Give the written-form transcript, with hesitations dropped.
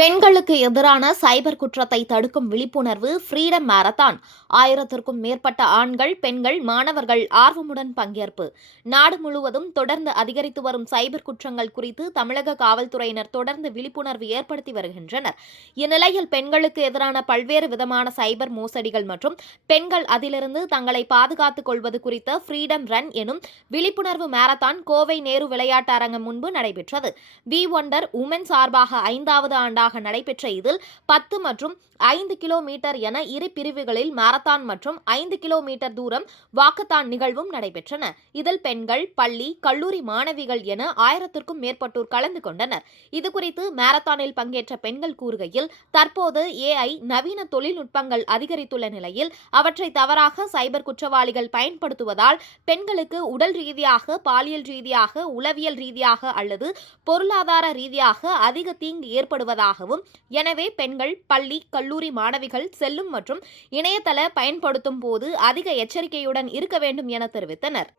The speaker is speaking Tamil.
பெண்களுக்கு எதிரான சைபர் குற்றத்தை தடுக்கும் விழிப்புணர்வு ஃப்ரீடம் மாரத்தான். 1000க்கும் மேற்பட்ட ஆண்கள், பெண்கள், மாணவர்கள் ஆர்வமுடன் பங்கேற்பு. நாடு முழுவதும் தொடர்ந்து அதிகரித்து வரும் சைபர் குற்றங்கள் குறித்து தமிழக காவல்துறையினர் தொடர்ந்து விழிப்புணர்வு ஏற்படுத்தி வருகின்றனர். இந்நிலையில் பெண்களுக்கு எதிரான பல்வேறு விதமான சைபர் மோசடிகள் மற்றும் பெண்கள் அதிலிருந்து தங்களை பாதுகாத்துக் கொள்வது குறித்த ஃப்ரீடம் ரன் எனும் விழிப்புணர்வு மாரத்தான் கோவை நேரு விளையாட்டு அரங்கம் முன்பு நடைபெற்றது. வி ஒண்டர் உமன் சார்பாக 5வது ஆண்டாக நடைபெற்ற இதில் 10 மற்றும் 5 கிலோமீட்டர் என இரு பிரிவுகளில் மாரத்தான் மற்றும் 5 கிலோமீட்டர் தூரம் வாக்கத்தான் நிகழ்வும் நடைபெற்றன. இதில் பெண்கள், பள்ளி, கல்லூரி மாணவிகள் என 1000க்கும் மேற்பட்டோர் கலந்து கொண்டனர். இதுகுறித்து மாரத்தானில் பங்கேற்ற பெண்கள் கூறுகையில், தற்போது AI நவீன தொழில்நுட்பங்கள் அதிகரித்துள்ள நிலையில் அவற்றை தவறாக சைபர் குற்றவாளிகள் பயன்படுத்துவதால் பெண்களுக்கு உடல் ரீதியாக, பாலியல் ரீதியாக, உளவியல் ரீதியாக அல்லது பொருளாதார ரீதியாக அதிக தீங்கு ஏற்படுவதாகவும், எனவே பெண்கள் பள்ளி, கல்லூரி மாணவிகள் செல்லும் மற்றும் இணையதள பயன்படுத்தும் போது அதிக எச்சரிக்கையுடன் இருக்க வேண்டும் என தெரிவித்தனர்.